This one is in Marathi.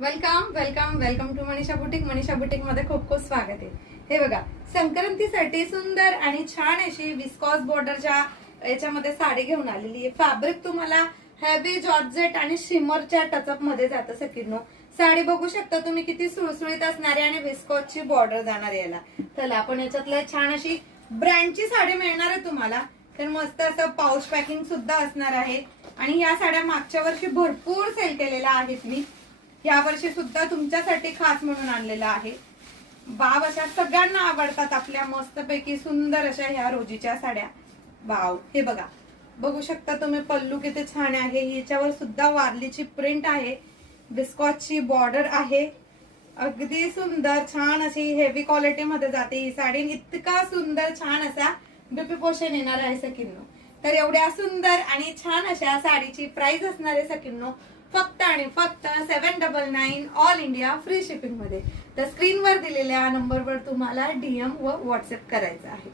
Welcome welcome welcome to Manisha boutique. Manisha boutique मध्ये खूप खूप स्वागत आहे. हे बघा, संक्रांतीसाठी सुंदर आणि छान अशी विस्कॉस बॉर्डरच्या याच्यामध्ये साडी घेऊन आलेली आहे. फॅब्रिक तुम्हाला हेवी जॉर्जेट आणि शिमरच्या टचअप मध्ये जातं सकिनो. साडी बघू शकता तुम्ही किती सुळसुळीत असणारी आणि विस्कॉसची बॉर्डर जाणार याला. चला आपण याच्यातलं छान अशी ब्रँडची साडी मिळणार आहे तुम्हाला. तर मस्त असं पाऊच पॅकिंग सुद्धा असणार आहे. आणि या साड्या मागच्या वर्षी भरपूर सेल केलेल्या आहेत मी. या वर्षी सुद्धा तुमच्यासाठी खास म्हणून आणलेला आहे. वाव, अशा सगळ्यांना आवडतात आपल्या मस्तपैकी सुंदर अशा ह्या रोजीच्या साड्या. वाव, हे बघा, बघू शकता तुम्ही पल्लू किती छान आहे. हिच्यावर सुद्धा वारलीची प्रिंट आहे. विस्कॉसची बॉर्डर आहे. अगदी सुंदर छान अशी हेवी क्वालिटी मध्ये जाते ही साडी. इतका सुंदर छान असा बीपी पोषण येणार आहे सकिन्नो. तर एवढ्या सुंदर आणि छान अशा साडीची प्राइस असणार आहे सकिन्नो फक्त आणि फक्त 799 ऑल इंडिया फ्री शिपिंग मध्ये. तर स्क्रीनवर दिलेल्या नंबरवर तुम्हाला DM व व्हॉट्सअप करायचं आहे.